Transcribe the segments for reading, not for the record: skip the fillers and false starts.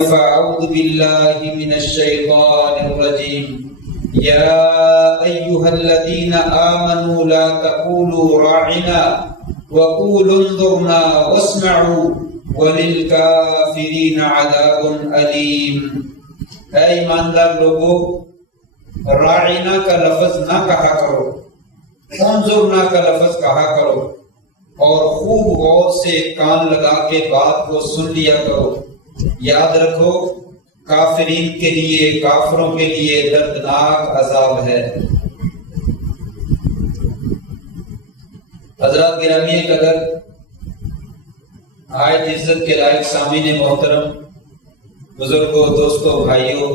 فأعوذ بالله من الشيطان الرجيم يا أيها الذين آمنوا لا تقولوا راعنا وقولوا انظرنا واسمعوا وللكافرين عذاب أليم۔ اے ایماندار لوگو، راعنا کا لفظ نہ کہا کرو، انظرنا کا لفظ کہا کرو، اور خوب غور سے کان لگا کے بات کو سن لیا کرو۔ یاد رکھو کافرین کے لیے، کافروں کے لیے دردناک عذاب ہے۔ حضرات گرامی قدر، آیت عزت کے لائق سامعین محترم، بزرگوں، دوستوں، بھائیوں،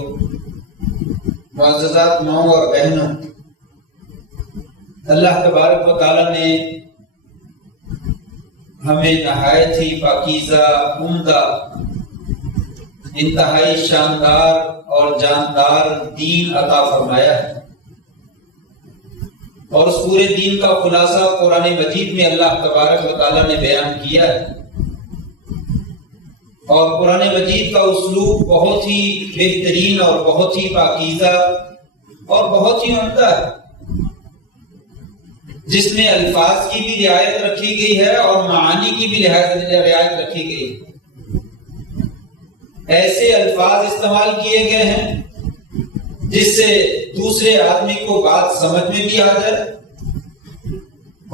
معززات ماؤں اور بہنوں، اللہ تبارک و تعالی نے ہمیں نہایت ہی پاکیزہ، عمدہ، انتہائی شاندار اور جاندار دین عطا فرمایا ہے، اور اس پورے دین کا خلاصہ قرآن مجید میں اللہ تبارک و تعالی نے بیان کیا ہے۔ اور قرآن مجید کا اسلوب بہت ہی بہترین اور بہت ہی پاکیزہ اور بہت ہی عمدہ ہے، جس میں الفاظ کی بھی رعایت رکھی گئی ہے اور معانی کی بھی رعایت رکھی گئی ہے۔ ایسے الفاظ استعمال کیے گئے ہیں جس سے دوسرے آدمی کو بات سمجھ میں بھی آ جائے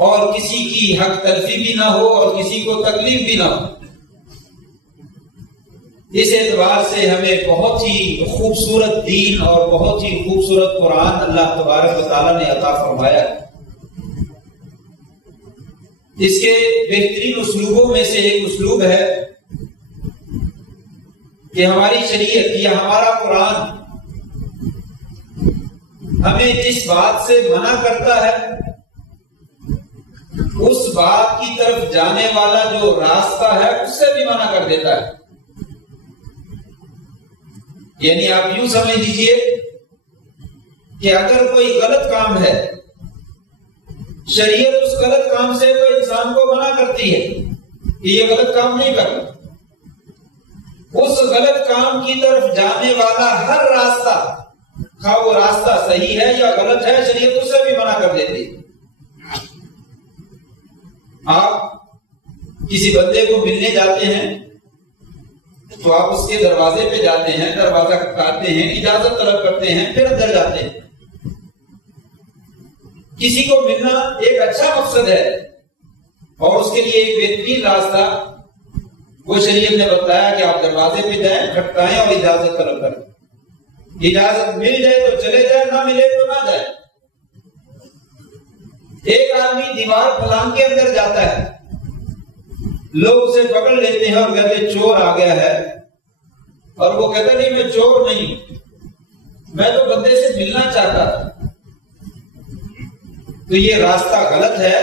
اور کسی کی حق تلفی بھی نہ ہو اور کسی کو تکلیف بھی نہ ہو۔ اس اعتبار سے ہمیں بہت ہی خوبصورت دین اور بہت ہی خوبصورت قرآن اللہ تبارک و تعالی نے عطا فرمایا ہے۔ اس کے بہترین اسلوبوں میں سے ایک اسلوب ہے کہ ہماری شریعت یا ہمارا قرآن ہمیں جس بات سے منع کرتا ہے، اس بات کی طرف جانے والا جو راستہ ہے اس سے بھی منع کر دیتا ہے۔ یعنی آپ یوں سمجھ لیجئے کہ اگر کوئی غلط کام ہے، شریعت اس غلط کام سے تو انسان کو منع کرتی ہے کہ یہ غلط کام نہیں کرنا۔ اس غلط کام کی طرف جانے والا ہر راستہ، خواہ وہ راستہ صحیح ہے یا غلط ہے، شریعت اس سے بھی منع کر دیتی ہے۔ آپ کسی بندے کو ملنے جاتے ہیں تو آپ اس کے دروازے پہ جاتے ہیں، دروازہ کھٹکاتے ہیں، اجازت طلب کرتے ہیں، پھر اندر جاتے ہیں۔ کسی کو ملنا ایک اچھا مقصد ہے اور اس کے لیے ایک بہترین راستہ وہ شریعت نے بتایا کہ آپ دروازے پہ جائیں، کھٹکائیں اور اجازت طلب کریں۔ اجازت مل جائے تو چلے جائیں، نہ ملے تو نہ جائیں۔ ایک آدمی دیوار پھلانگ کے اندر جاتا ہے، لوگ اسے پکڑ لیتے ہیں اور کہتے ہیں چور آ گیا ہے، اور وہ کہتا نہیں میں چور نہیں ہوں، میں تو بندے سے ملنا چاہتا تھا۔ تو یہ راستہ غلط ہے،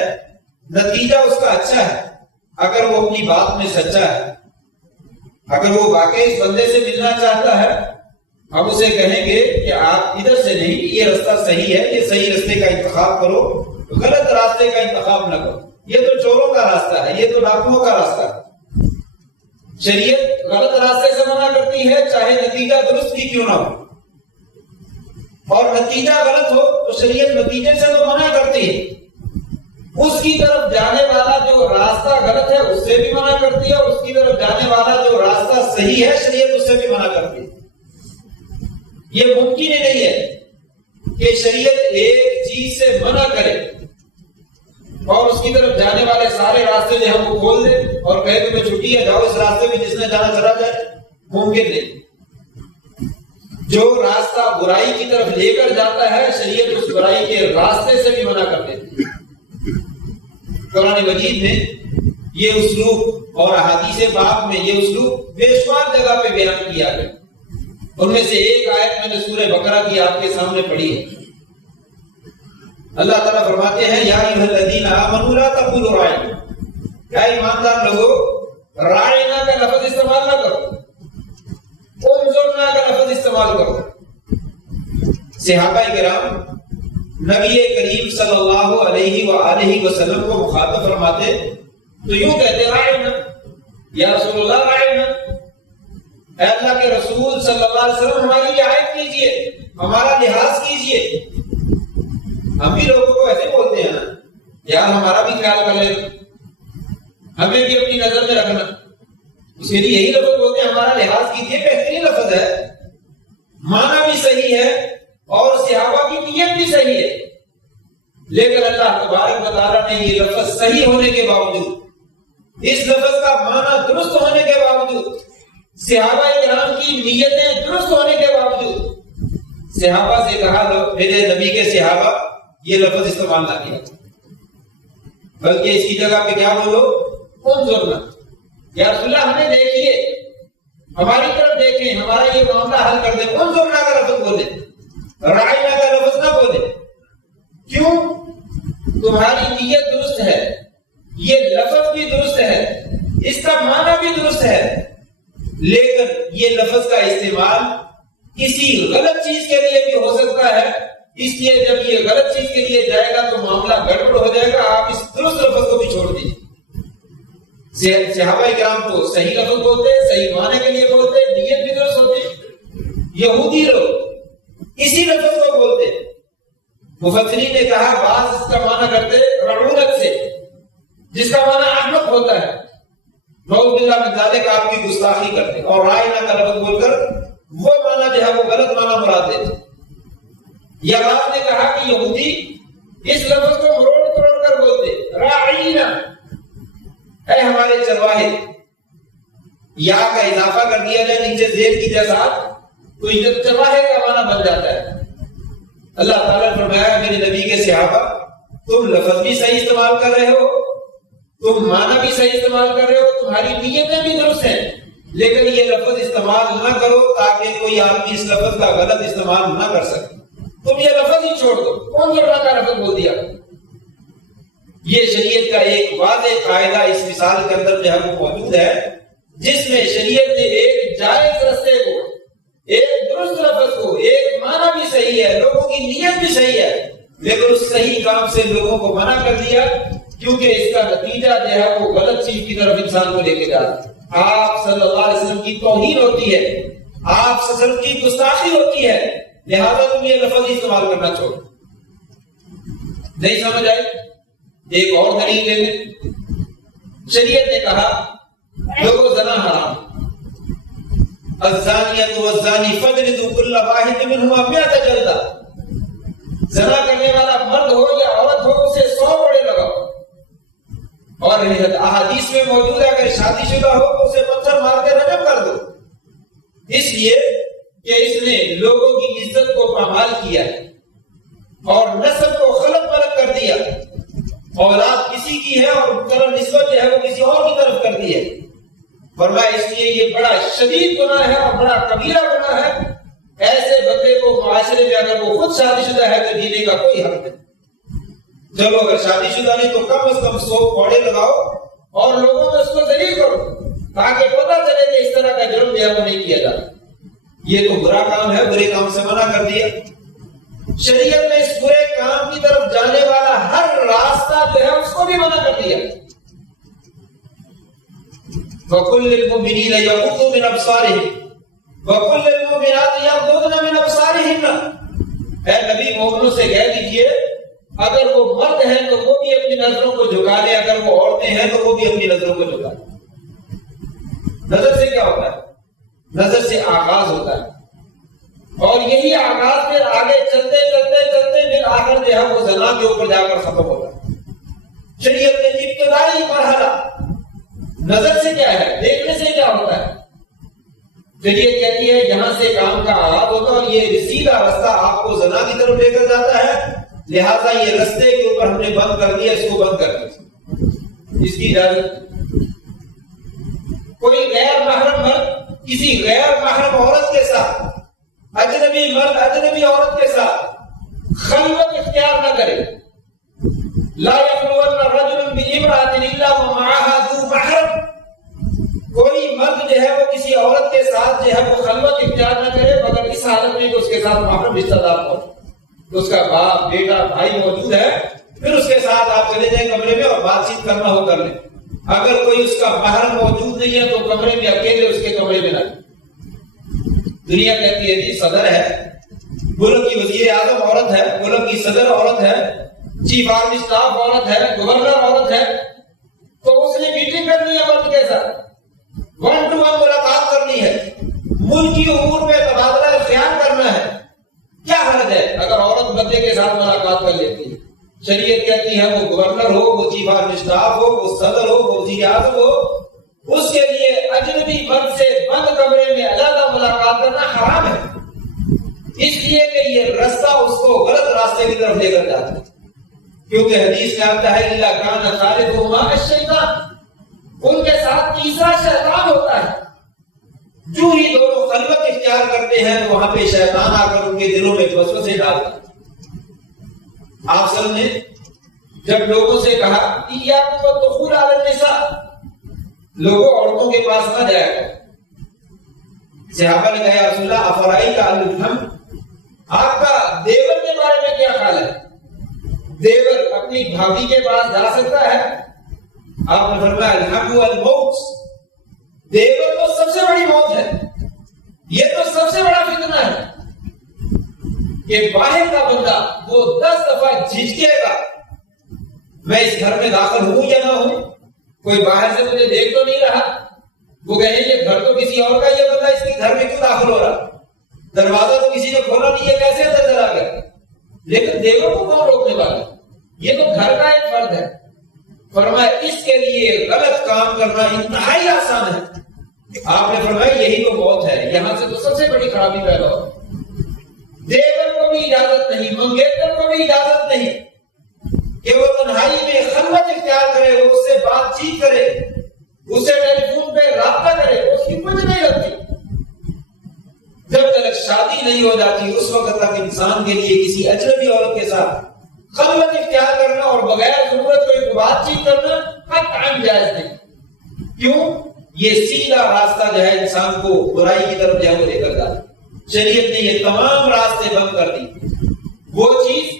نتیجہ اس کا اچھا ہے اگر وہ اپنی بات میں سچا ہے۔ اگر وہ واقعی اس بندے سے ملنا چاہتا ہے، ہم اسے کہیں گے کہ آپ ادھر سے نہیں، یہ راستہ صحیح ہے، یہ صحیح راستے کا انتخاب کرو، غلط راستے کا انتخاب نہ کرو، یہ تو چوروں کا راستہ ہے، یہ تو ڈاکوؤں کا راستہ ہے۔ شریعت غلط راستے سے منع کرتی ہے، چاہے نتیجہ درست ہی کیوں نہ ہو، اور نتیجہ غلط ہو تو شریعت نتیجے سے تو منع کرتی ہے۔ اس کی طرف جانے والا جو راستہ غلط ہے اس سے بھی منع کرتی ہے، اور اس کی طرف جانے والا جو راستہ صحیح ہے شریعت اس سے بھی منع کرتی ہے۔ یہ ممکن ہی نہیں ہے کہ شریعت ایک چیز سے منع کرے اور اس کی طرف جانے والے سارے راستے جو ہم کو کھول دے اور کہے تمہیں چھٹی ہے، جاؤ اس راستے میں جس نے جانا چلا جائے۔ ممکن نہیں۔ جو راستہ برائی کی طرف لے کر جاتا ہے شریعت اس برائی کے راستے سے بھی منع کر دیتی ہے۔ قرآن مجید میں یہ اسلوب اور احادیث پاک میں یہ اسلوب بے شمار جگہ پہ بیان کیا گیا۔ ان میں سے ایک آیت میں نے سورہ بقرہ کی آپ کے سامنے پڑھی ہے۔ اللہ تعالیٰ فرماتے ہیں یا ایھا الذین آمنوا لا تقولوا راعنا، کیا ایماندار لوگوں راعنا کا لفظ استعمال نہ کرو، انظرنا کا لفظ استعمال کرو۔ صحابہ کرام نبی کریم صلی اللہ علیہ وآلہ وسلم کو مخاطب فرماتے تو یوں کہتے راعنا، یا رسول اللہ راعنا، اے اللہ کے رسول صلی اللہ علیہ وسلم ہماری رعایت کیجئے، ہمارا لحاظ کیجئے۔ ہم بھی لوگوں کو ایسے بولتے ہیں نا، یار ہمارا بھی خیال کر لینا، ہمیں بھی اپنی نظر میں رکھنا، اس کے لیے یہی لفظ بولتے ہیں ہمارا لحاظ کیجئے۔ بہترین لفظ ہے، معنی بھی صحیح ہے اور صحابہ کی نیت بھی صحیح ہے، لیکن اللہ تبارک و تعالیٰ نے یہ لفظ صحیح ہونے کے باوجود، اس لفظ کا معنی درست ہونے کے باوجود، صحابہ کرام کی نیتیں درست ہونے کے باوجود صحابہ سے کہا میرے نبی کے صحابہ یہ لفظ استعمال نہ کیا، بلکہ اس کی جگہ پہ کیا بولو، انظرنا، یا رسول اللہ ہمیں دیکھیے، ہماری طرف دیکھیں، ہمارا یہ معاملہ حل کر دیں۔ انظرنا کا لفظ بولے، رائنا کا لفظ نہ بولے۔ کیوں؟ تمہاری نیت درست ہے، یہ لفظ بھی درست ہے، اس کا معنی بھی درست ہے، لیکن یہ لفظ کا استعمال کسی غلط چیز کے لیے بھی ہو سکتا ہے، اس لیے جب یہ غلط چیز کے لیے جائے گا تو معاملہ گڑبڑ ہو جائے گا، آپ اس درست لفظ کو بھی چھوڑ دیجیے۔ صحابہ کرام تو صحیح لفظ بولتے، صحیح معنی کے لیے بولتے، نیت بھی درست ہوتی۔ یہودی لوگ اسی لفظ کو بولتے، مفسرین نے کہا بعض اس کا معنی کرتے رعونت سے، جس کا معنی احمق ہوتا ہے، نعوذ باللہ من ذالک، آپ کی گستاخی کرتے، اور رائنا کا لفظ بول کر وہ معنی جو ہے وہ غلط معنی مراد دیتے۔ یا بعض نے کہا کہ یہودی اس لفظ کو مروڑ توڑ کر بولتے، راعینا، اے ہمارے چرواہے، یا کا اضافہ کر دیا جائے نیچے زیر کی جیسا تو یہ چرواہے کا معنی بن جاتا ہے۔ اللہ تعالیٰ نے فرمایا میرے نبی کے صحابہ تم لفظ بھی صحیح استعمال کر رہے ہو، تم معنی بھی صحیح استعمال کر رہے ہو، تمہاری نیتیں بھی درست ہیں، لیکن یہ لفظ استعمال نہ کرو تاکہ کوئی آدمی اس لفظ کا غلط استعمال نہ کر سکے۔ تم یہ لفظ ہی چھوڑ دو۔ کون جڑنا کا لفظ بول دیا؟ یہ شریعت کا ایک واضح قاعدہ اس مثال کے اندر جو ہے وہ موجود ہے، جس میں شریعت نے ایک جائز رستے کو، ایک درست لفظ کو، ایک معنی بھی صحیح ہے، لوگوں کی نیت بھی صحیح ہے، لیکن اس صحیح کام سے لوگوں کو منع کر دیا، کیونکہ اس کا نتیجہ جو ہے وہ غلط چیز کی طرف انسان کو لے کے جاتا ہے۔ آپ صلی اللہ علیہ وسلم کی توہین ہوتی ہے، آپ صلی اللہ علیہ وسلم کی گستاخی ہوتی ہے، لہذا تم یہ لفظ استعمال کرنا چھوڑو۔ نہیں سمجھ آئی؟ ایک اور دلیل دے دیں۔ شریعت نے کہا لوگوں زنا حرام، الزانیۃ والزانی فاجلدوا کل واحد منہما 100 جلدہ، زنا کرنے والا مرد ہو یا عورت ہو اسے 100 کوڑے لگاؤ، اور احادیث میں موجود ہے اگر شادی شدہ ہو تو اسے پتھر مار کے رجم کر دو، اس لیے کہ اس نے لوگوں کی عزت کو پامال کیا اور نسب کو خلط پلٹ کر دیا، اولاد کسی کی ہے اور طرف نسبت جو ہے وہ کسی اور کی طرف کر دی ہے۔ فرمایا اس لیے یہ بڑا شدید گناہ ہے اور بڑا کبیرہ گناہ ہے، ایسے بندے کو معاشرے میں اگر وہ خود شادی شدہ ہے تو جینے کا کوئی حق نہیں۔ چلو اگر شادی شدہ نہیں تو کم از کم 100 کوڑے لگاؤ اور لوگوں میں اس کو ذلیل کرو تاکہ پتہ چلے کہ اس طرح کا جرم جو ہے وہ نہیں کیا جاتا۔ یہ تو برا کام ہے، برے کام سے منع کر دیا۔ شریعت نے اس برے کام کی طرف جانے والا ہر راستہ جو ہے اس کو بھی منع کر دیا۔ وَقُلْ لِلْمُؤْمِنِينَ يَغُضُّوا مِنْ أَبْصَارِهِمْ وَقُلْ لِلْمُؤْمِنَاتِ يَغْضُضْنَ مِنْ أَبْصَارِهِنَّ، اے نبی مومنوں سے کہہ دیجئے اگر وہ مرد ہیں تو وہ بھی اپنی نظروں کو جھکا لیں، اگر وہ عورتیں ہیں تو وہ بھی اپنی نظروں کو جھکا لیں۔ نظر سے کیا ہوتا ہے؟ نظر سے آغاز ہوتا ہے، اور یہی آغاز پھر آگے چلتے چلتے چلتے پھر آخر جو ہے وہ زنا کے اوپر جا کر ختم ہوتا ہے۔ شریعت نے ابتدائی مرحلہ نظر سے کیا ہے، دیکھنے سے کیا ہوتا ہے، شریعت کہتی ہے یہاں سے کام کا آغاز ہوتا ہے اور یہ سیدھا راستہ آپ کو زنا کی طرف لے کر جاتا ہے، لہذا یہ رستے کے اوپر ہم نے بند کر دیا، اس کو بند کر دیا، اس کی اجازت۔ کوئی غیر محرم مرد کسی غیر محرم عورت کے ساتھ، اجنبی مرد اجنبی عورت کے ساتھ خلوت اختیار نہ کرے۔ لا يخلون رجل بامرأة الا ومعها ذو محرم، کوئی مرد جو ہے وہ کسی عورت کے ساتھ جو ہے وہ خلوت اختیار نہ کرے مگر اس حالت میں کہ اس کے ساتھ محرم رشتہ دار ہو، اس کا باپ بیٹا بھائی موجود ہے، پھر اس کے ساتھ آپ چلے جائیں کمرے میں اور بات چیت کرنا ہو کر لیں۔ اگر کوئی اس کا محرم موجود نہیں ہے تو کمرے میں اکیلے اس کے کمرے میں نہ، دنیا کہتی ہے جی صدر ہے، ملک کی وزیر اعظم عورت ہے، ملک کی صدر عورت ہے، چیف آرمی اسٹاف عورت ہے، گورنر عورت ہے، تو اس نے میٹنگ کرنی ہے مرد کے ساتھ، 1 to 1 ملاقات کرنی ہے، ملکی امور میں تبادلہ خیال کرنا ہے. کیا حرج ہے اگر عورت بندے کے ساتھ ملاقات کر لیتی ہے؟ شریعت کہتی ہے وہ گورنر ہو، وہ چیف آرمی اسٹاف ہو، وہ صدر ہو، وہ وزیر اعظم ہو، اس کے لیے اجنبی مرد سے بند کمرے میں علیحدہ ملاقات کرنا حرام ہے، اس لیے کہ یہ رستہ اس کو غلط راستے کی طرف لے کر جاتا ہے. کیونکہ حدیث میں آتا ہے الا کان خالقهما الشیطان، ان کے ساتھ تیسرا شیطان ہوتا ہے. جو ہی دونوں خلوت اختیار کرتے ہیں تو وہاں پہ شیطان آ کر ان کے دلوں میں وسوسے ڈالتا ہے. آپ سب نے جب لوگوں سے کہا ایاکم والدخول علی النساء، لوگوں عورتوں کے پاس نہ جایا کرو. صحابہ نے کہا یا رسول اللہ افرائیت الحم، آپ کا دیور کے بارے میں کیا خیال ہے؟ دیور اپنی بھابھی کے پاس جا سکتا ہے؟ آپ نے فرمایا الحم والموت، دیور تو سب سے بڑی موت ہے، یہ تو سب سے بڑا فتنہ ہے کہ باہر کا بندہ وہ 10 دفعہ جھجکے گا میں اس گھر میں داخل ہوں یا نہ ہوں، کوئی باہر سے مجھے دیکھ تو نہیں رہا، وہ کہیں یہ گھر تو کسی اور کا، یہ بندہ اس کے گھر میں کیوں داخل ہو رہا، دروازہ تو کسی نے کھولا نہیں، یہ کیسے اندر چلا گیا؟ لیکن دیور کو کون روکنے والا؟ یہ تو گھر کا ایک فرد ہے. فرمایا اس کے لیے غلط کام کرنا انتہائی آسان ہے. آپ نے فرمایا یہی تو موت ہے، یہاں سے تو سب سے بڑی خرابی پیدا ہو. دیور کو بھی اجازت نہیں، منگیتر کو بھی اجازت نہیں کہ وہ تنہائی میں خلوت اختیار کرے، وہ اس سے بات چیت کرے، اس سے ٹیلی فون پہ رابطہ کرے، اس کی کچھ نہیں لگتی. جب تک شادی نہیں ہو جاتی اس وقت تک انسان کے لیے کسی اجنبی عورت کے ساتھ خلوت اختیار کرنا اور بغیر ضرورت کوئی بات چیت کرنا قطعاً جائز نہیں. کیوں؟ یہ سیدھا راستہ جو ہے انسان کو برائی کی طرف جو ہے وہ لے کر جاتا. شریعت نے یہ تمام راستے بند کر دی. وہ چیز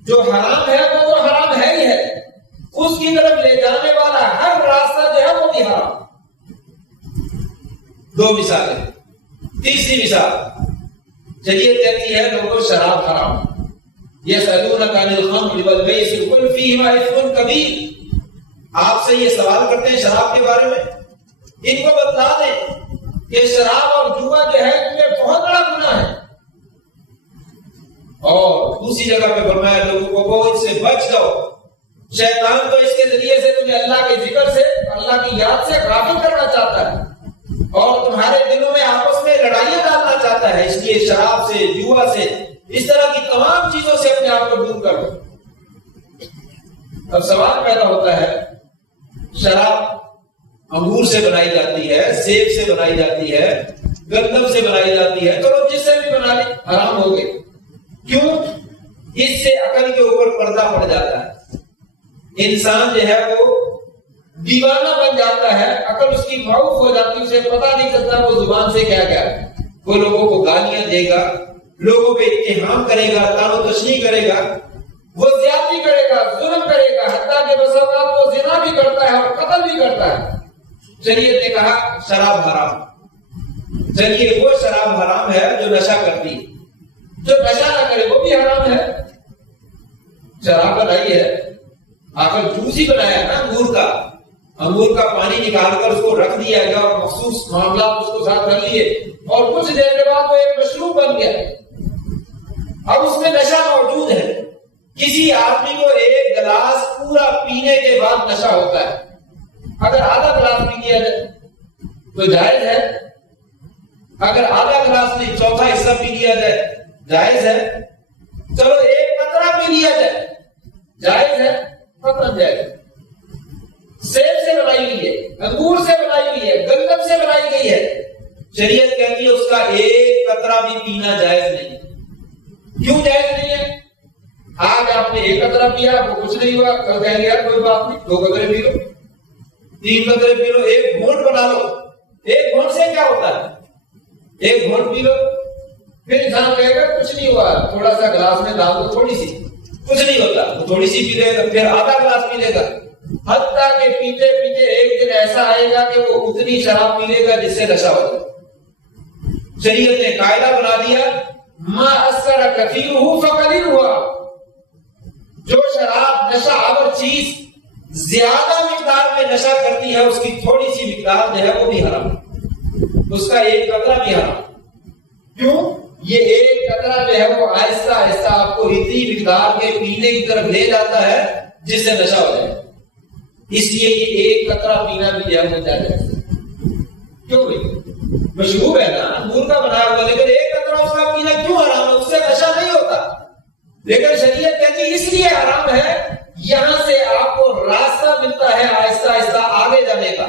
جو حرام ہے وہ تو حرام ہے ہی ہے، اس کی طرف لے جانے والا ہر راستہ جو ہے وہ بھی حرام. 2 مثالیں. تیسری مثال، شریعت کہتی ہے لوگوں شراب حرام. یسألونک عن الخمر والمیسر قل فیہما اثم کبیر، آپ سے یہ سوال کرتے ہیں شراب کے بارے میں، ان کو بتلا دیں کہ شراب اور جوا جو ہے تمہیں بہت بڑا گناہ ہے. اور دوسری جگہ پہ فرمایا لوگوں کو ان سے بچ جاؤ، شیطان تو اس کے ذریعے سے تمہیں اللہ کے ذکر سے، اللہ کی یاد سے غافل کرنا چاہتا ہے اور تمہارے دلوں میں آپس میں لڑائیاں ڈالنا چاہتا ہے. اس لیے شراب سے، جوا سے، اس طرح کی تمام چیزوں سے اپنے آپ کو دور کرو. اب سوال پیدا ہوتا ہے شراب انگور سے بنائی جاتی ہے، سیب سے بنائی جاتی ہے، گندم سے بنائی جاتی ہے، چلو جس سے بھی بنا لے حرام ہو گئے. کیوں؟ اس سے عقل کے اوپر پردہ پڑ جاتا ہے، انسان جو ہے وہ دیوانہ بن جاتا ہے، عقل اس کی معوف ہو جاتی ہے، اسے پتہ نہیں چلتا وہ زبان سے کیا کیا ہے. وہ لوگوں کو گالیاں دے گا، لوگوں پہ اتہام کرے گا، تان و تشنیع کرے گا، وہ زیادتی کرے گا، ظلم کرے گا، حتیٰ کہ بس اوقات وہ زنا بھی کرتا ہے اور قتل بھی کرتا ہے. شریعت نے کہا شراب حرام. چلیے وہ شراب حرام ہے جو نشہ کرتی ہے، جو نشہ نہ کرے وہ بھی حرام ہے. شراب بنائی ہے، آخر جوس ہی بنایا ہے نا انگور کا، انگور کا پانی نکال کر اس کو رکھ دیا گیا اور مخصوص معاملات اس کو ساتھ کر لیے اور کچھ دیر کے بعد وہ ایک مشروب بن گیا. اب اس میں نشہ موجود ہے. کسی آدمی کو ایک گلاس پورا پینے کے بعد نشہ ہوتا ہے، اگر آدھا گلاس پی لیا جائے تو جائز ہے، اگر آدھا گلاس نہیں چوتھا حصہ پی لیا جائے جائز ہے، چلو ایک قطرہ پی لیا جائے جائز ہے، ختم جائز. سیب سے بنائی ہوئی ہے، انگور سے بنائی ہوئی ہے، گندم سے بنائی گئی ہے، شریعت کہتی ہے اس کا ایک قطرہ بھی پینا جائز نہیں. کیوں جائز نہیں ہے؟ آج آپ نے ایک قطرہ پیا وہ کچھ نہیں ہوا، کل کہیں گے کوئی بات نہیں 2 قطرے پی لو، 3 قطرے پی لو، ایک گھونٹ بنا لو. ایک گھونٹ سے کیا ہوتا ہے؟ ایک گھونٹ پی لو، پھر انسان کہے گا کچھ نہیں ہوا، تھوڑا سا گلاس میں ڈال دو تھوڑی سی، کچھ نہیں ہوتا، وہ تھوڑی سی پی لے گا، پھر آدھا گلاس پی لے گا، حتیٰ کہ پیتے پیتے ایک دن ایسا آئے گا کہ وہ اتنی شراب پی لے گا جس سے نشہ ہو جائے. شریعت نے قاعدہ بنا دیا ما اسکر کثیرہ فقلیل ہوا، جو شراب نشہ آور چیز زیادہ مقدار میں نشہ کرتی ہے اس کی تھوڑی سی مقدار جو ہے وہ بھی حرام، اس کا ایک قطرہ بھی حرام۔ کیوں؟ یہ ایک قطرہ جو ہے وہ آہستہ آہستہ آپ کو اتنی مقدار کے پینے کی طرف لے جاتا ہے جس سے نشہ ہو جائے، اس لیے یہ ایک قطرہ پینا بھی جو ہے وہ جائز ہے۔ کیوں بھائی مشروب ہے نا، انگور کا بنایا ہوا، لیکن ایک قطرہ اس کا پینا کیوں حرام ہے؟ اس سے نشہ نہیں ہوتا، لیکن شریعت کہتی ہے اس لیے حرام ہے یہاں سے آپ کو راستہ ملتا ہے آہستہ آہستہ آگے جانے کا،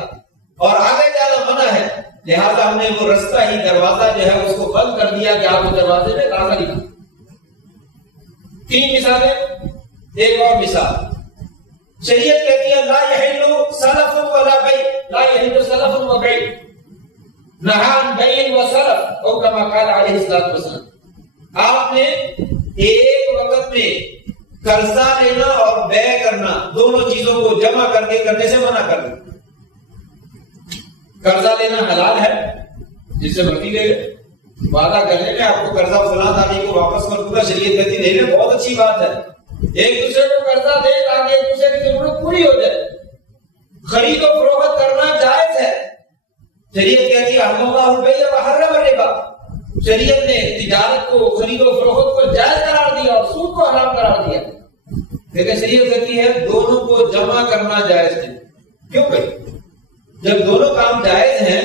اور آگے جانا منع ہے، لہذا ہم نے وہ رستہ ہی دروازہ جو ہے اس کو بند کر دیا کہ آپ اس دروازے میں داخل ہی نہیں۔ 3 مثالیں، ایک اور مثال، شریعت کہتی ہے لا یحل سلف ولا بیع، لا یحل سلف و بیع، نہی عن بیع و سلف او کما قال علیہ الصلوۃ والسلام۔ آپ نے ایک وقت میں قرضہ لینا اور بیع کرنا دونوں چیزوں کو جمع کر کے کرنے سے منع کر دیا۔ قرضہ لینا حلال ہے، جس سے مرضی لے لے، وعدہ کر لیں میں آپ کو قرضہ فلاں تاریخ کو واپس کر دوں گا، شریعت کہتی لے لے، بہت اچھی بات ہے، ایک دوسرے کو قرضہ دے تاکہ ایک دوسرے کی ضرورت پوری ہو جائے۔ خرید و فروخت کرنا جائز ہے، شریعت کہتی ہے احل اللہ البیع وحرم الربا، شریعت نے تجارت کو، خرید و فروخت کو جائز قرار دیا اور سود کو حرام قرار دیا، لیکن شریعت کہتی ہے دونوں کو جمع کرنا جائز ہے۔ کیوں بھائی؟ جب دونوں کام جائز ہیں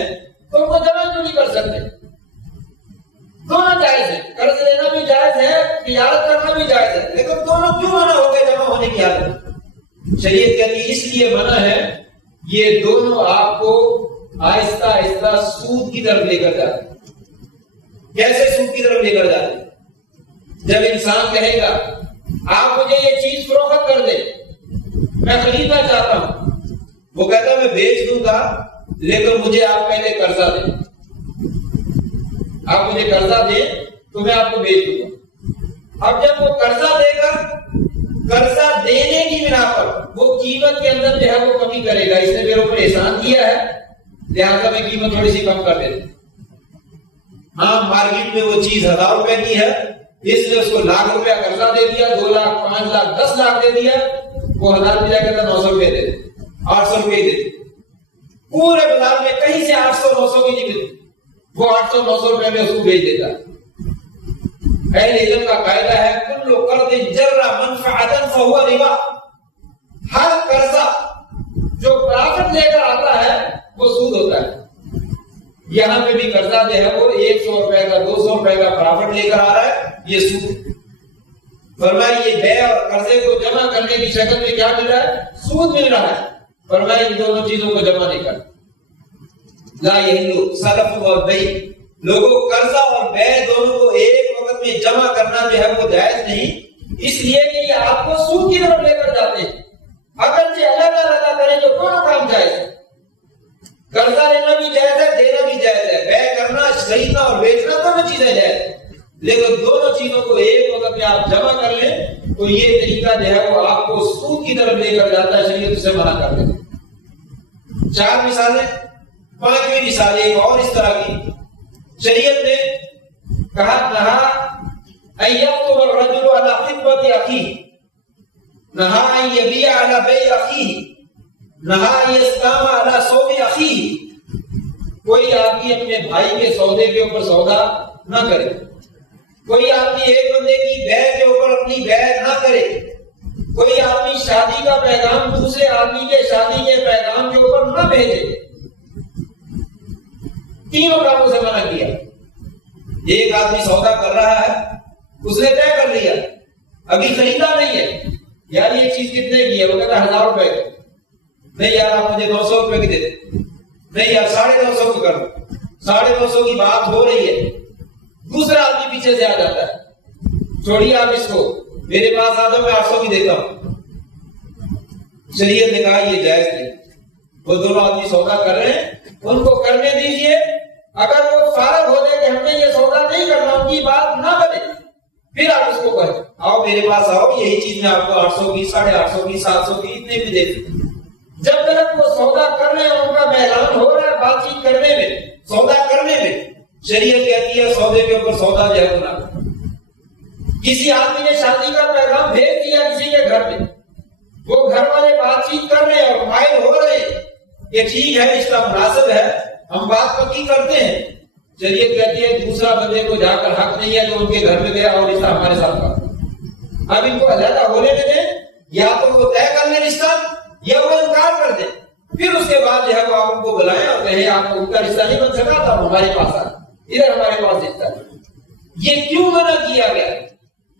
تو ان کو جمع کیوں نہیں کر سکتے؟ دونوں جائز ہیں، قرض لینا بھی جائز ہے، تجارت کرنا بھی جائز ہے، لیکن دونوں کیوں منع ہو گئے جمع ہونے کی حالت؟ شریعت کہتی ہے اس لیے منع ہے یہ دونوں آپ کو آہستہ آہستہ سود کی طرف لے کر جاتے ہیں۔ کیسے سود کی طرف لے کر جاتے ہیں؟ جب انسان کہے گا آپ مجھے یہ چیز فروخت کر دے، میں خریدنا چاہتا ہوں، وہ کہتا ہے میں بیچ دوں گا لیکن مجھے آپ پہلے قرضہ دیں، آپ مجھے قرضہ دیں تو میں آپ کو بیچ دوں گا۔ اب جب وہ قرضہ دے گا، قرضہ دینے کی بنا پر وہ قیمت کے اندر جو ہے وہ کمی کرے گا، اس نے میرے اوپر احسان کیا ہے لہٰذا میں قیمت تھوڑی سی کم کر دیتا ہوں۔ ہاں مارکیٹ میں وہ چیز 1000 روپے کی ہے، اس نے اس کو 1,00,000 روپیہ قرضہ دے دیا، 2 لاکھ 5 لاکھ 10 لاکھ دے دیا، وہ 1000 روپیہ کہتا 900 روپے دے دے، 800 روپے دے دے، پورے بازار میں کہیں سے 800-900 کی نہیں ملتی، وہ 800-900 روپے میں اس کو بیچ دیتا۔ اہل علم کا قاعدہ ہے کل قرض جر منفعتا فهو ربا، ہر قرضہ جو پرافٹ لے کر آتا ہے وہ سود ہوتا ہے۔ یہاں پہ بھی قرضہ جو ہے وہ 100 روپے کا 200 روپے کا پرافٹ لے کر آ رہا ہے، یہ سود۔ فرمایا یہ بیع اور قرضے کو جمع کرنے کی شکل میں کیا مل رہا ہے؟ سود مل رہا ہے۔ فرمایا ان دونوں چیزوں کو جمع نہیں کرنا۔ لا یحل سلف اور بیع، لوگوں قرضہ اور بیع دونوں کو ایک وقت میں جمع کرنا جو ہے وہ جائز نہیں، اس لیے کہ یہ آپ کو سود کی طرف لے کر جاتے ہیں۔ اگرچہ اللہ تعالیٰ کرے تو دونوں کام جائز ہے، قرضہ لینا بھی جائز ہے، دینا بھی جائز ہے، بیع کرنا، خریدنا اور بیچنا دونوں چیزیں جائز ہیں، لیکن دونوں چیزوں کو ایک وقت میں آپ جمع کر لیں تو یہ طریقہ جو ہے وہ آپ کو سود کی طرف لے کر جاتا ہے، شریعت اسے منع کر دیتی ہے۔ 4 مثالیں، 5ویں مثال ایک اور اس طرح کی، شریعت نے کہا نہا ان یخطب الرجل علی خطبۃ اخیہ، نہا ان یبیع علی بیع اخیہ، نہا ان یستام علی صوم اخیہ، کوئی آدمی اپنے بھائی کے سودے کے اوپر سودا نہ کرے، کوئی آدمی ایک بندے کی بیع کے اوپر اپنی بیع نہ کرے، کوئی آدمی شادی کا پیغام دوسرے آدمی کے شادی کے پیغام کے اوپر نہ بھیجے، تینوں کاموں سے منع کیا۔ ایک آدمی سودا کر رہا ہے، اس نے طے کر لیا، ابھی خریدا نہیں ہے، یار یہ چیز کتنے کی ہے؟ وہ کہتا ہے 1000 روپے کی، نہیں یار آپ مجھے 900 روپے کی دے دیں، نہیں یار 950 کو کر دو، 950 کی بات ہو رہی ہے، دوسرا آدمی پیچھے سے آ جاتا ہے، چھوڑیے آپ اس کو، میرے پاس آ جاؤ میں 800 کی دیتا ہوں۔ شریعت نے کہا یہ جائز نہیں، وہ دونوں آدمی سودا کر رہے ہیں، ان کو کرنے دیجئے، اگر وہ فارغ ہو جائے کہ ہم نے یہ سودا نہیں کرنا، ان کی بات نہ بنے، پھر آپ اس کو کہیں آؤ میرے پاس آؤ، یہی چیز میں آپ کو 800 کی 850 کی 700 کی اتنے بھی دیتے۔ جب تک وہ سودا کر رہے ہیں، ان کا اعلان ہو رہا ہے بات چیت کرنے میں، سودا کرنے میں، شریعت کہتی ہے سودے کے اوپر سودا جو ہے نہ کرو۔ کسی آدمی نے شادی کا پیغام بھیج دیا کسی کے گھر میں، وہ گھر والے بات چیت کر رہے اور مائل ہو رہے کہ ٹھیک ہے رشتہ مناسب ہے، ہم بات پکی کرتے ہیں، شریعت کہتی ہے دوسرا بندے کو جا کر حق نہیں ہے کہ ان کے گھر میں گیا اور رشتہ ہمارے ساتھ کرو۔ اب ان کو علیحدہ ہونے میں دیں، یا تو وہ طے کر لیں رشتہ یا وہ انکار کر دیں، پھر اس کے بعد جو ہے وہ آپ ان کو بلائیں اور کہیں آپ ان کا رشتہ نہیں بن سکا تو ہمارے پاس آ ادھر ہمارے پاس رشتہ ہے۔ یہ کیوں منع کیا گیا؟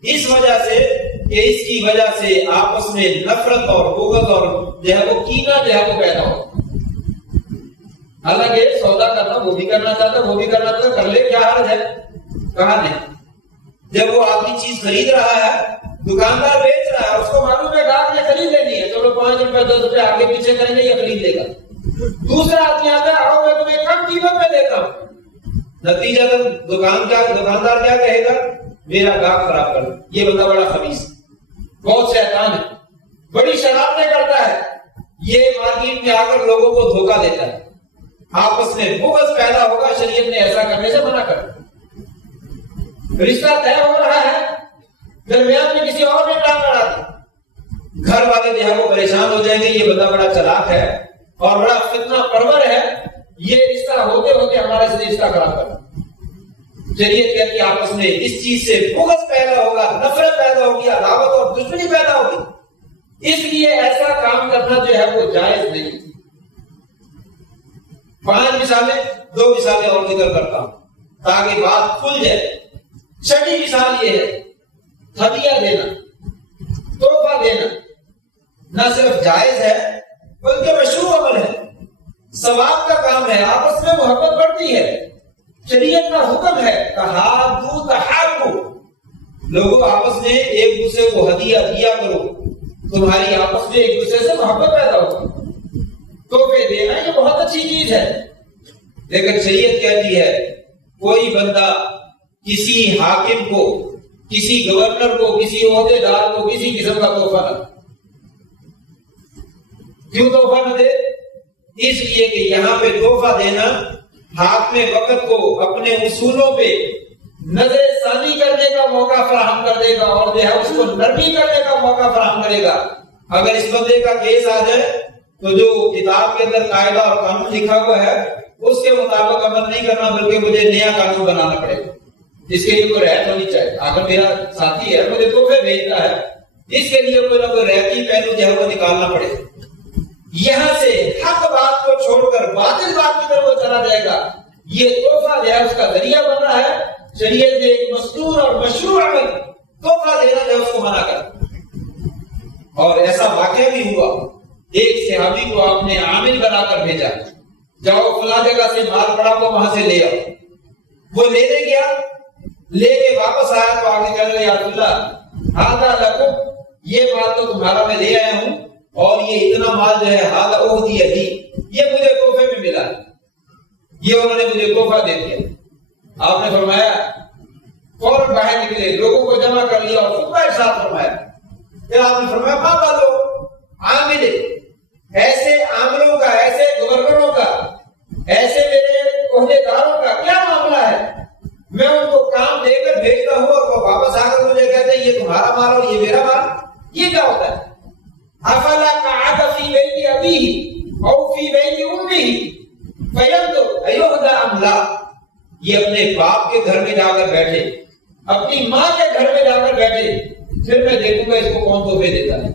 اس وجہ سے کہ اس کی وجہ سے آپس میں نفرت اور بغض اور جو ہے وہ کینہ جو ہے وہ پیدا ہو۔ حالانکہ سودا کرنا وہ بھی کرنا چاہتا وہ بھی کرنا چاہتا، کر لے، کیا حرج ہے؟ کہا نہیں۔ جب وہ آپ کی چیز خرید رہا ہے، دکاندار بیچ رہا ہے، اس کو معلوم ہے گاہک نے خرید لینی ہے، چلو 5 روپے 10 روپے آگے پیچھے کریں گے، یہ خرید لے گا۔ دوسرا آدمی آتا ہے، آؤ میں تمہیں کم قیمت میں دیتا ہوں، نتیجہ دکاندار کیا کہے گا؟ میرا گاہک خراب کر دے، یہ بندہ بڑا خبیث، بہت شیطان ہے، بڑی شرارتیں کرتا ہے، یہ مارکیٹ میں آ کر لوگوں کو دھوکہ دیتا ہے، آپس میں بغض پیدا ہوگا۔ شریعت نے ایسا کرنے سے منع کر دیا۔ رشتہ طے ہو رہا ہے، درمیان میں کسی اور نے ٹانگ اڑا دی، گھر والے جو ہے وہ پریشان ہو جائیں گے، یہ بندہ بڑا چلاک ہے اور بڑا فتنہ پرور ہے، یہ رشتہ ہوتے ہوتے ہمارے سے رشتہ خراب کر دیا۔ شریعت کہتی ہے آپس میں اس چیز سے بغض پیدا ہوگا، نفرت پیدا ہوگی، عداوت اور دشمنی پیدا ہوگی، اس لیے ایسا کام کرنا جو ہے وہ جائز نہیں۔ 5 مثالیں، 2 مثالیں اور ذکر کرتا ہوں تاکہ بات کھل جائے۔ چھٹی مثال یہ ہے، ہدیہ دینا، تحفہ دینا نہ صرف جائز ہے بلکہ مشروع عمل ہے، ثواب کا کام ہے، آپس میں محبت بڑھتی ہے، شریعت کا حکم ہے، تحابوا تحابوا، لوگوں آپس میں ایک دوسرے کو ہدیہ دیا کرو، تمہاری آپس میں ایک دوسرے سے محبت پیدا ہوگی۔ تحفے دینا یہ بہت اچھی چیز ہے، لیکن شریعت کہتی ہے کوئی بندہ کسی حاکم کو، کسی گورنر کو، کسی عہدے دار کو کسی قسم کا تحفہ نہ دے۔ کیوں تحفہ نہ دے؟ اس لیے کہ یہاں پہ تحفہ دینا حاکم وقت کو اپنے اصولوں پہ نظر ثانی کرنے کا موقع فراہم کر دے گا اور جو ہے اس کو نرمی کرنے کا موقع فراہم کرے گا۔ اگر اس بندے کا کیس آ جائے تو جو کتاب کے اندر قاعدہ اور قانون لکھا ہوا ہے اس کے مطابق عمل نہیں کرنا بلکہ مجھے نیا قانون بنانا پڑے گا، اس کے لیے کوئی رعایت ہونی چاہیے۔ اگر میرا ساتھی ہے مجھے تحفے بھیجتا ہے، اس کے لیے کوئی نہ کوئی رعایتی پہلو جو ہے وہ نکالنا پڑے گا۔ یہاں سے حق بات کو چھوڑ کر باطل بات کی طرف وہ چلا جائے گا، یہ تحفہ جو ہے اس کا ذریعہ بن رہا ہے۔ شریعت نے ایک مستور اور مشروع عمل تحفہ دینا جو ہے اس کو منع کر، اور ایسا واقعہ بھی ہوا، ایک صحابی کو آپ نے عامل بنا کر بھیجا، جاؤ فلاں جگہ سے مال پڑا کو وہاں سے لے آؤ۔ وہ لینے گیا، لے کے واپس آیا تو آگے کہنے لگا یا رسول اللہ ھذا لکم، یہ مال تو تمہارا میں لے آیا ہوں اور یہ اتنا مال جو ہے ھذا اہدی لی، یہ مجھے تحفے میں ملا، یہ انہوں نے مجھے تحفہ دے دیا۔ آپ نے فرمایا فوراً باہر نکلے، لوگوں کو جمع کر لیا اور خطبہ ارشاد فرمایا۔ پھر آپ نے فرمایا ماں بالو عامل، ایسے عاملوں کا، ایسے گورنروں کا، ایسے میرے عہدیداروں کا کیا معاملہ ہے؟ میں ان کو کام دے کر بھیجتا ہوں اور وہ واپس آ کر مجھے کہتے ہیں یہ تمہارا مال اور یہ میرا مال، یہ کیا ہوتا ہے؟ افلا قعد فی بیت ابیہ او فی بیت امہ فینظر ایہدی ام لا، یہ اپنے باپ کے گھر میں جا کر بیٹھے، اپنی ماں کے گھر میں جا کر بیٹھے، پھر میں دیکھوں گا اس کو کون تحفے دیتا ہے۔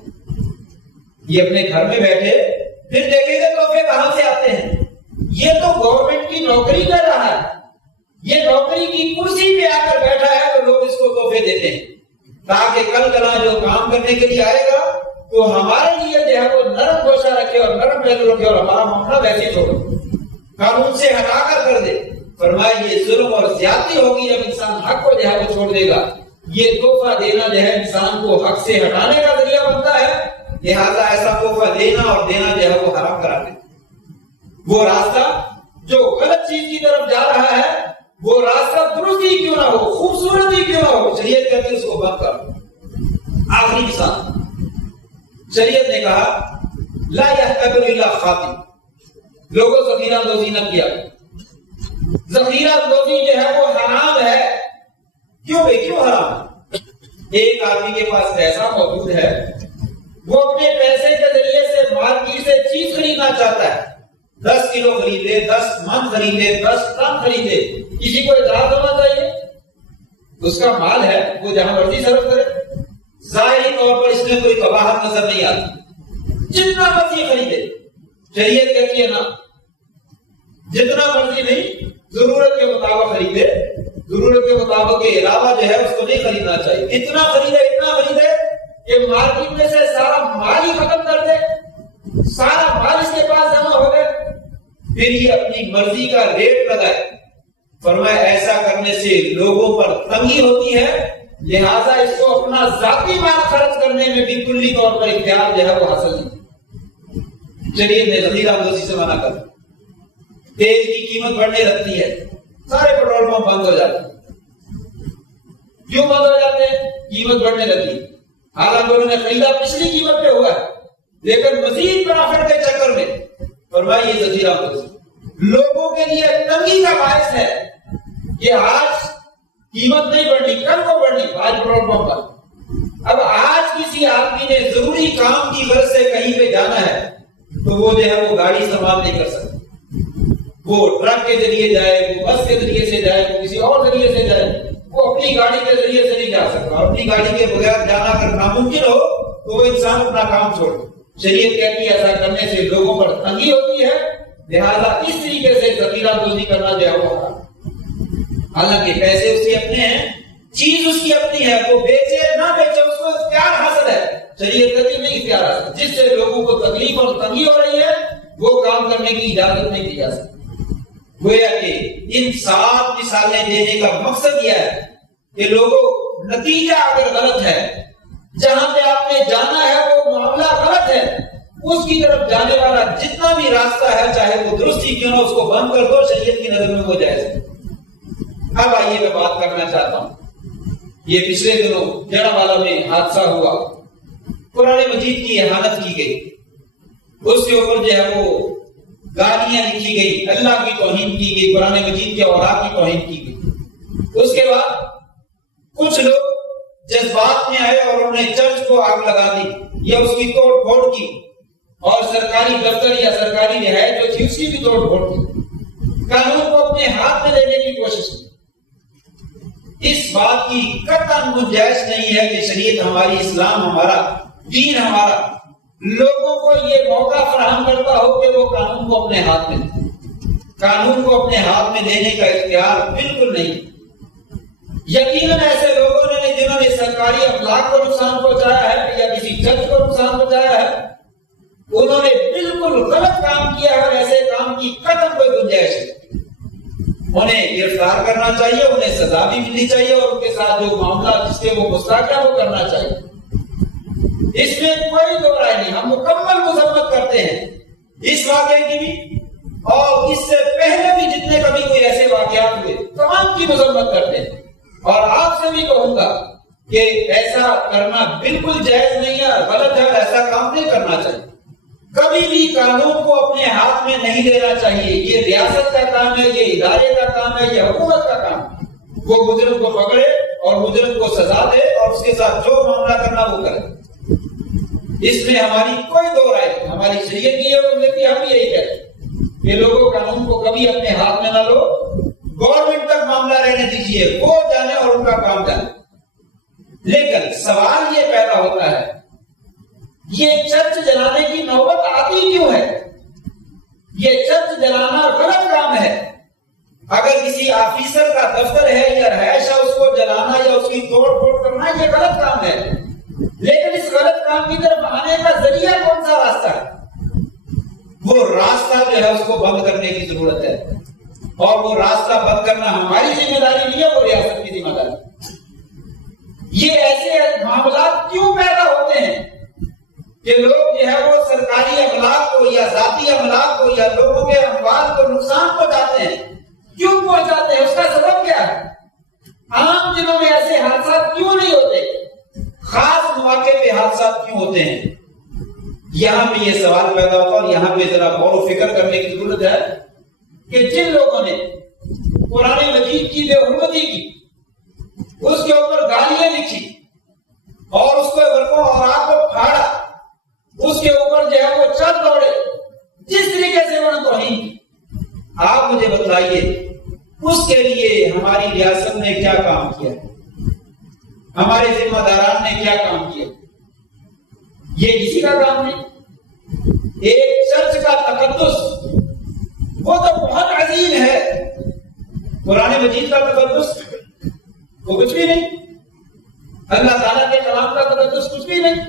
یہ اپنے گھر میں بیٹھے پھر دیکھیں گے تحفے کہاں سے آتے ہیں۔ یہ تو گورنمنٹ کی نوکری کر رہا ہے، یہ نوکری کی کرسی پہ آ کر بیٹھا ہے تو لوگ اس کو تحفے دیتے ہیں تاکہ کل کلا جو کام کرنے کے لیے آئے گا تو ہمارے لیے جو ہے وہ نرم گوشہ رکھے اور نرم پہلو رکھے اور ہمارا معاملہ ویسے چھوڑے، قانون سے ہٹا کر کر دے۔ فرمایا یہ ظلم اور زیادتی ہوگی جب انسان حق کو جو ہے وہ چھوڑ دے گا۔ یہ تحفہ دینا جو ہے انسان کو حق سے ہٹانے کا ذریعہ بنتا ہے، لہذا ایسا تحفہ دینا اور دینا جو ہے وہ حرام کرا دے۔ وہ راستہ جو غلط چیز کی طرف جا رہا ہے وہ راستہ درست ہی کیوں نہ ہو، خوبصورت ہی کیوں نہ ہو، شریعت کہتی ہے اس کو بند کرو۔ آخری مثال، شریعت نے کہا لا یحتکر الا خاطئ، لوگوں ذخیرہ اندوزی نہ کیا، ذخیرہ اندوزی جو ہے وہ حرام ہے. کیوں بھائی کیوں حرام؟ ایک آدمی کے پاس پیسہ موجود ہے, وہ اپنے پیسے کے ذریعے سے مارکیٹ سے چیز خریدنا چاہتا ہے, 10 کلو خریدے, 10 من خریدے, 10 ٹن خریدے, کسی کو اعتراض ہونا چاہیے؟ اس کا مال ہے, وہ جہاں مرضی صرف کرے. ظاہری طور پر اس میں کوئی قباحت نظر نہیں آتی, جتنا مرضی خریدے. شریعت کہتی ہے نا, جتنا مرضی نہیں, ضرورت کے مطابق خریدے, ضرورت کے مطابق کے علاوہ جو ہے اس کو نہیں خریدنا چاہیے. اتنا خریدے کہ مارکیٹ میں سے سارا مال ہی ختم کر دے, سارا مال اس کے پاس جمع ہو گئے, پھر یہ اپنی مرضی کا ریٹ لگائے. فرمایا ایسا کرنے سے لوگوں پر تنگی ہوتی ہے, لہذا اس کو اپنا ذاتی مال خرچ کرنے میں بھی کلی طور پر اختیار جو ہے وہ حاصل نہیں. شریعت نے ذخیرہ اندوزی سے منع کر. تیل کی قیمت بڑھنے لگتی ہے, سارے پیٹرول پمپ بند ہو جاتے ہیں. کیوں بند ہو جاتے ہیں؟ قیمت بڑھنے لگی. حالانکہ انہوں نے خریدا پچھلی قیمت پہ ہوا ہے, لیکن مزید پرافٹ کے چکر میں فرمایا یہ ذخیرہ اندوزی لوگوں کے لیے تنگی کا باعث ہے کہ آج قیمت نہیں بڑھنی, کل کو بڑھنی. آج پیٹرول پمپ پر اب آج کسی آدمی نے ضروری کام کی غرض سے کہیں پہ جانا ہے تو وہ جو ہے وہ گاڑی استعمال نہیں کر سکتا. وہ ٹرک کے ذریعے جائے, وہ بس کے ذریعے سے جائے, وہ کسی اور ذریعے سے جائے, وہ اپنی گاڑی کے ذریعے سے نہیں جا سکتا. اپنی گاڑی کے بغیر جانا اگر ناممکن ہو تو وہ انسان اپنا کام چھوڑ. شریعت کہتی ہے ایسا کرنے سے لوگوں پر تنگی ہوتی ہے, لہذا اس طریقے سے ذخیرہ اندوزی کرنا جو ہے وہ حرام. حالانکہ پیسے اس کے اپنے ہیں, چیز اس کی اپنی ہے, وہ بیچے نہ بیچے اس کو اختیار حاصل ہے. شریعت کہتی نہیں اختیار حاصل, جس سے لوگوں کو تکلیف اور تنگی ہو رہی ہے وہ کام کرنے کی اجازت نہیں دی جا سکتی. گویا کہ ان 7 مثالیں دینے کا مقصد یہ ہے کہ لوگوں, نتیجہ اگر غلط ہے, جہاں پہ آپ نے جانا ہے وہ معاملہ غلط ہے, اس کی طرف جانے والا جتنا بھی راستہ ہے چاہے وہ درست ہی کیوں نہ, اس کو بند کر دو. شریعت کی نظر میں وہ جائز ہے. اب آئیے میں بات کرنا چاہتا ہوں, یہ پچھلے دنوں جڑوالا میں حادثہ ہوا, قرآن مجید کی اہانت کی گئی, اس کے اوپر جو ہے وہ گالیاں لکھی گئی, اللہ کی توہین کی گئی, قرآن مجید کے اوراق کی توہین کی گئی. اس کے بعد کچھ لوگ جذبات میں آئے اور انہوں نے چرچ کو آگ لگا دی یا اس کی توڑ پھوڑ کی, اور سرکاری دفتر یا سرکاری رہائش جو تھی اس کی بھی توڑ پھوڑ کی, قانون کو اپنے ہاتھ میں لینے کی کوشش کی. اس بات کی قطعاً گنجائش نہیں ہے کہ شریعت ہماری, اسلام ہمارا, دین ہمارا لوگوں کو یہ موقع فراہم کرتا ہو کہ وہ قانون کو اپنے ہاتھ میں لیں. قانون کو اپنے ہاتھ میں لینے کا اختیار بالکل نہیں. یقیناً ایسے لوگوں نے جنہوں نے سرکاری افلاق کو نقصان پہنچایا ہے یا کسی چرچ کو نقصان پہنچایا ہے, انہوں نے بالکل غلط کام کیا ہے, اور ایسے کام کی قطعاً کوئی گنجائش ہے. انہیں گرفتار کرنا چاہیے, انہیں سزا بھی ملنی چاہیے, اور ان کے ساتھ جو معاملہ جس کے وہ مستحق ہے وہ کرنا چاہیے. اس میں کوئی دو رائے نہیں. ہم مکمل مذمت کرتے ہیں اس واقعے کی بھی, اور اس سے پہلے بھی جتنے کبھی کوئی ایسے واقعات ہوئے تمام کی مذمت کرتے ہیں. اور آپ سے بھی کہوں گا کہ ایسا کرنا بالکل جائز نہیں ہے, غلط ہے, اور ایسا کام نہیں کرنا چاہیے. کبھی بھی قانون کو اپنے ہاتھ میں نہیں لینا چاہیے. یہ ریاست کا کام ہے, یہ ادارے کا کام ہے, یہ حکومت کا کام ہے. وہ مجرم کو پکڑے اور مجرم کو سزا دے, اور اس کے ساتھ جو معاملہ کرنا وہ کرے. اس میں ہماری کوئی دو رائے نہیں. ہماری شریعت کی ہے, ہم یہی کہتے ہیں کہ لوگوں قانون کو کبھی اپنے ہاتھ میں نہ لو, گورنمنٹ تک معاملہ رہنے دیجیے, وہ جانے اور ان کا کام جانے. لیکن سوال یہ پیدا ہوتا ہے, یہ چرچ جلانے کی نوبت آتی کیوں ہے؟ یہ چرچ جلانا غلط کام ہے. اگر کسی آفیسر کا دفتر ہے یا رہائش ہے, اس کو جلانا یا اس کی توڑ پھوڑ کرنا یہ غلط کام ہے. لیکن اس غلط کام کی طرف آنے کا ذریعہ کون سا راستہ ہے؟ وہ راستہ جو ہے اس کو بند کرنے کی ضرورت ہے, اور وہ راستہ بند کرنا ہماری ذمہ داری نہیں ہے, وہ ریاست کی ذمہ داری. یہ ایسے معاملات کیوں پیدا ہوتے ہیں کہ لوگ جو ہے وہ سرکاری املاک کو یا ذاتی املاک کو یا لوگوں کے اموال کو نقصان پہنچاتے ہیں؟ کیوں پہنچاتے ہیں؟ اس کا سبب کیا ہے؟ عام دنوں میں ایسے حادثات کیوں نہیں ہوتے؟ خاص مواقع پہ حادثات کیوں ہوتے ہیں؟ یہاں پہ یہ سوال پیدا ہوتا ہے, اور یہاں پہ ذرا غور و فکر کرنے کی ضرورت ہے کہ جن لوگوں نے قرآن مجید کی بے حرمتی کی، اس کے اوپر گالیاں لکھی اور اس کو ورقوں اور آگ کو پھاڑا، اس کے اوپر جو ہے وہ چل دوڑے، جس طریقے سے انہوں نے توہین کی، آپ مجھے بتلائیے اس کے لیے ہماری ریاست نے کیا کام کیا، ہمارے ذمہ داران نے کیا کام کیا؟ یہ کسی کا کام نہیں۔ ایک چرچ کا تقدس وہ تو بہت عظیم ہے، قرآن مجید کا تقدس وہ کچھ بھی نہیں، اللہ تعالیٰ کے کلام کا تقدس کچھ بھی نہیں۔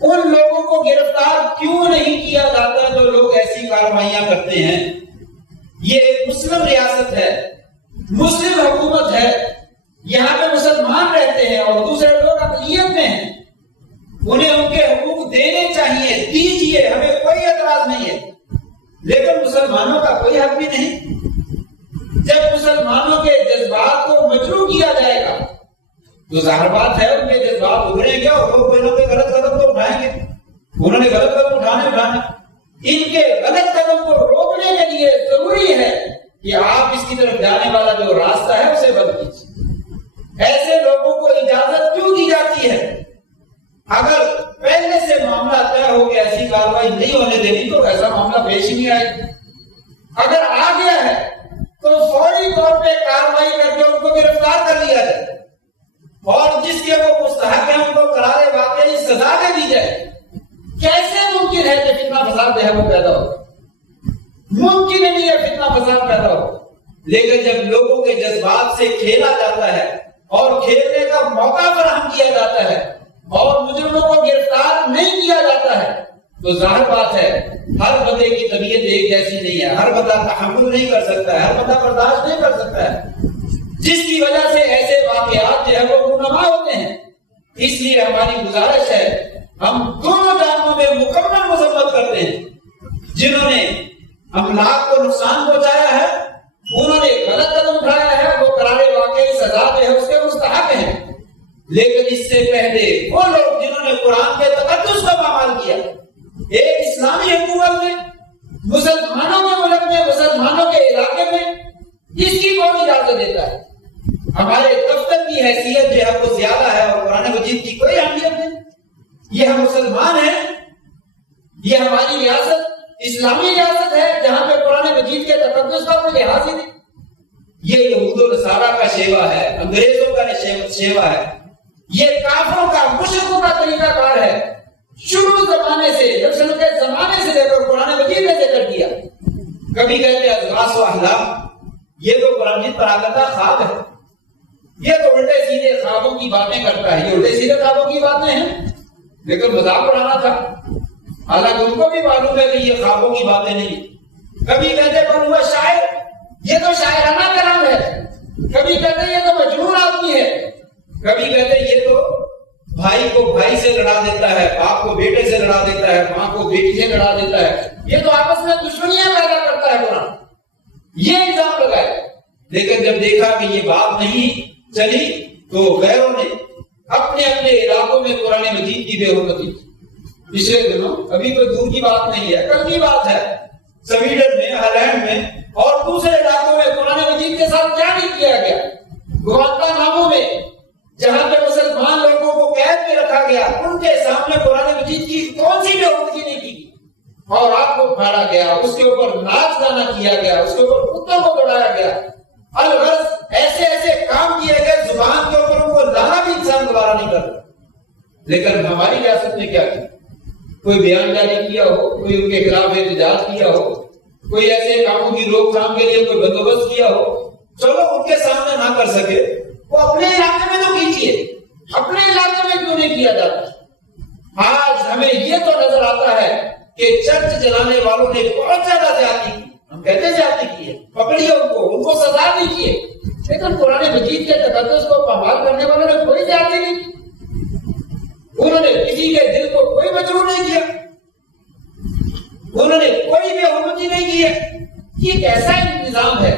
ان لوگوں کو گرفتار کیوں نہیں کیا جاتا جو لوگ ایسی کارروائیاں کرتے ہیں؟ یہ ایک مسلم ریاست ہے، مسلم حکومت ہے، یہاں پہ مسلمان رہتے ہیں اور دوسرے لوگ اقلیت میں ہیں، انہیں ان کے حقوق دینے چاہیے، دیجیے، ہمیں کوئی اعتراض نہیں ہے، لیکن مسلمانوں کا کوئی حق بھی نہیں۔ جب مسلمانوں کے جذبات کو مجروح کیا جائے گا تو ظاہر بات ہے ان کے جذبات ابھریں گے اور وہ کوئی نہ کوئی غلط قدم تو اٹھائیں گے، انہوں نے غلط قدم اٹھانے۔ ان کے غلط قدم کو روکنے کے لیے ضروری ہے کہ آپ اس کی طرف جانے والا جو راستہ ہے اسے بند کیجیے۔ ایسے لوگوں کو اجازت کیوں دی جاتی ہے؟ اگر پہلے سے معاملہ طے ہو کہ ایسی کارروائی نہیں ہونے دینی تو ایسا معاملہ پیش ہی نہیں آئے گا۔ اگر آ گیا ہے تو فوری طور پہ کارروائی کر کے ان کو گرفتار کر لیا جائے اور جس کے وہ مستحق ہیں ان کو قرار واقعی سزا دے دی جائے۔ کیسے ممکن ہے کہ فتنہ فساد جو ہے وہ پیدا ہو؟ ممکن نہیں ہے فتنہ فساد پیدا ہو، لیکن جب لوگوں کے جذبات سے کھیلا جاتا ہے اور کھیلنے کا موقع فراہم کیا جاتا ہے اور مجرموں کو گرفتار نہیں کیا جاتا ہے تو ظاہر بات ہے ہر بندے کی طبیعت ایک جیسی نہیں ہے، ہر بندہ تحمل نہیں کر سکتا ہے، ہر بندہ برداشت نہیں کر سکتا ہے، جس کی وجہ سے ایسے واقعات جو ہے وہ رونما ہوتے ہیں۔ اس لیے ہماری گزارش ہے، ہم دونوں جانبوں میں مکمل مذمت کرتے ہیں، جنہوں نے املاک کو نقصان پہنچایا ہے، انہوں نے غلط قدم اٹھایا ہے، وہ قرار واقعی سزا جو ہے اس کے مستحق ہیں، لیکن اس سے پہلے وہ لوگ جنہوں نے قرآن کے تقدس کا پامال کیا، ایک اسلامی حکومت میں، مسلمانوں کے ملک میں، مسلمانوں کے علاقے میں، اس کی کون اجازت دیتا ہے؟ ہمارے دفتر کی حیثیت جو ہے وہ زیادہ ہے اور قرآن مجید کی کوئی اہمیت نہیں۔ یہ ہم مسلمان ہیں، یہ ہماری ریاست اسلامی ریاست ہے جہاں پہ قرآن مجید کے تقدس کا کوئی لحاظ ہی نہیں۔ یہ یہود و نصارہ کا شیوا ہے، انگریزوں کا شیوا ہے، یہ کافروں کا، مشرکوں کا طریقہ کار ہے۔ شروع زمانے سے، رسول کے زمانے سے لے کر قرآن مجید نے ذکر کیا، کبھی کہتے ہیں اضغاث و احلام، یہ تو قرآن مجید پر آتا خواب ہے، یہ تو الٹے سیدھے خوابوں کی باتیں کرتا ہے، یہ الٹے سیدھے خوابوں کی باتیں ہیں، لیکن مذاق اڑانا تھا، حالانکہ ان کو بھی معلوم ہے کہ یہ خوابوں کی باتیں نہیں۔ کبھی کہتے بن ہوا شاعر، یہ تو شاعرانہ کلام ہے، کبھی کہتے یہ تو مجنون آدمی ہے، کبھی کہتے یہ تو بھائی کو بھائی سے لڑا دیتا ہے، باپ کو بیٹے سے لڑا دیتا ہے، ماں کو بیٹی سے لڑا دیتا ہے، یہ تو آپس میں دشمنیاں پیدا کرتا ہے قرآن، یہ الزام لگائے۔ لیکن جب دیکھا کہ یہ بات نہیں چلی تو غیروں نے اپنے اپنے علاقوں میں قرآن مجید کی بے حرمتی کی۔ پچھلے دنوں، ابھی کوئی دور کی بات نہیں ہے، کل کی بات ہے، سویڈن میں، ہالینڈ میں اور دوسرے علاقوں میں قرآن مجید کے ساتھ کیا نہیں کیا گیا۔ گوانتانامو میں جہاں پہ مسلمان لوگوں کو قید میں رکھا گیا، ان کے سامنے قرآن مجید کی کون سی بے حرمتی نہیں کی اور آپ کو پھاڑا گیا، اس کے اوپر ناچ گانا کیا گیا، اس کے اوپر کتوں کو دوڑایا گیا، الغرض ایسے ایسے کام کیے گئے، زبان کے اوپر ان کو لانا بھی انسان دوبارہ نہیں کرتا۔ لیکن ہماری ریاست نے کیا کیا؟ کوئی بیان جاری کیا ہو، کوئی ان کے خلاف احتجاج کیا ہو، کوئی ایسے کاموں کی روک تھام کے لیے کوئی بندوبست کیا ہو، چلو ان کے سامنے نہ کر سکے وہ اپنے علاقے میں تو کیجیے، اپنے علاقے میں کیوں نہیں کیا جاتا؟ آج ہمیں یہ تو نظر آتا ہے کہ چرچ چلانے والوں نے بہت زیادہ زیادتی کی، ہم کہتے ہیں زیادتی کی ہے، پکڑیے ان کو سزا دیجیے، لیکن قرآن مجید کے تقدس کو پامال کرنے والوں نے کوئی زیادتی نہیں کی، انہوں نے کسی کے دل کو کوئی مجروح نہیں کیا، انہوں نے کوئی بے حرمتی نہیں کی ہے۔ یہ کیسا انتظام ہے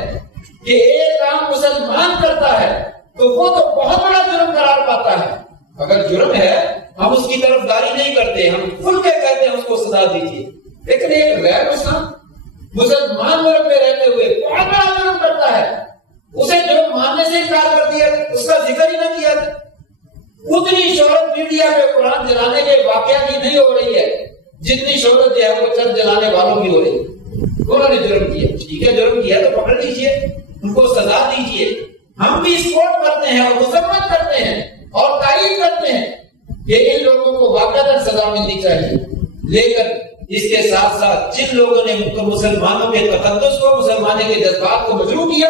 کہ ایک کام مسلمان کرتا ہے تو وہ تو بہت بڑا جرم قرار پاتا ہے، اگر جرم ہے ہم اس کی طرف داری نہیں کرتے، ہم کھل کے کہتے ہیں اس کو سزا دیجیے، لیکن ایک غیر مسلم مسلمان ملک میں رہتے ہوئے بہت بڑا جرم کرتا ہے، اسے جرم ماننے سے انکار کر دیا، اس کا ذکر ہی نہ کیا۔ اتنی شہرت میڈیا پہ قرآن جلانے کے واقعہ کی نہیں ہو رہی ہے جتنی شہرت جو ہے وہ چرچ جلانے والوں کی ہو رہی ہے۔ انہوں نے جرم کیا، ٹھیک ہے جرم کیا تو پکڑ لیجئے، ان کو سزا دیجئے۔ ہم بھی سپورٹ کرتے ہیں اور مذمت کرتے ہیں اور تائید کرتے ہیں کہ ان لوگوں کو واقعتاً سزا ملنی چاہیے، لیکن اس کے ساتھ ساتھ جن لوگوں نے مسلمانوں کے تقدس کو، مسلمانوں کے جذبات کو مجروح کیا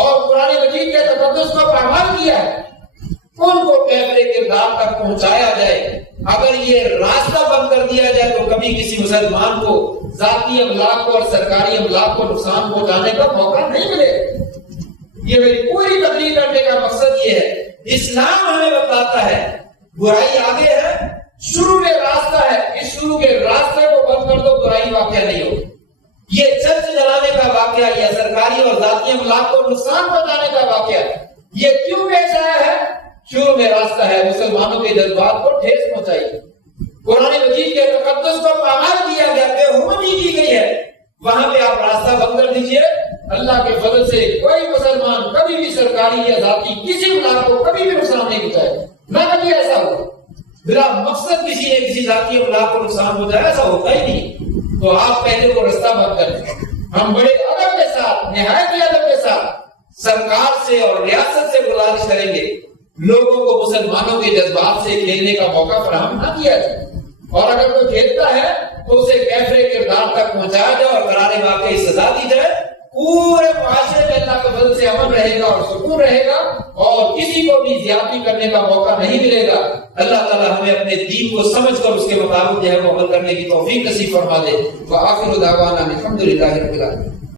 اور قرآن مجید کے تقدس کو پامال کیا ہے، ان کو کیفر کردار تک پہنچایا جائے۔ اگر یہ راستہ بند کر دیا جائے تو کبھی کسی مسلمان کو ذاتی املاک کو اور سرکاری املاک کو نقصان پہنچانے کا موقع نہیں ملے۔ یہ میری پوری تقریر کرنے کا مقصد یہ ہے، اسلام ہمیں بتاتا ہے برائی آگے ہے، شروع میں راستہ ہے، اس شروع کے راستے کو بند کر دو، برائی واقعہ نہیں ہوگی۔ یہ چرچ جلانے کا واقعہ یا سرکاری اور ذاتی املاک کو نقصان پہنچانے کا واقعہ یہ کیوں پیش آیا ہے؟ شروع میں راستہ ہے، مسلمانوں کے جذبات کو ٹھیس پہنچائی، قرآن مجید کے تقدس کو پامال کیا گیا، بے حرمتی کی گئی ہے، وہاں پہ آپ راستہ بند کر دیجئے۔ اللہ کے فضل سے کوئی مسلمان کبھی بھی سرکاری یا ذاتی کسی املاک کو کبھی بھی نقصان نہیں پہنچائے، نہ کبھی ایسا ہو بلا مقصد کسی نے کسی ذاتی املاک کو نقصان پہنچایا، ایسا ہوتا ہی نہیں۔ تو آپ پہلے وہ راستہ بند کر دیں۔ ہم بڑے ادب کے ساتھ، نہایت ادب کے ساتھ سرکار سے اور ریاست سے گزارش کریں گے لوگوں کو مسلمانوں کے جذبات سے کھیلنے کا موقع فراہم نہ کیا جائے، اور اگر کوئی کھیلتا ہے تو اسے کیفر کردار تک پہنچایا جائے اور قرار واقعی سزا دی جائے۔ پورے معاشرے میں اللہ کے فضل سے امن رہے گا اور سکون رہے گا اور کسی کو بھی زیادتی کرنے کا موقع نہیں ملے گا۔ اللہ تعالیٰ ہمیں اپنے دین کو سمجھ کر اس کے مطابق جو ہے وہ عمل کرنے کی توفیق نصیب فرما دے۔ وآخر دعوانا الحمدللہ رب العالمین۔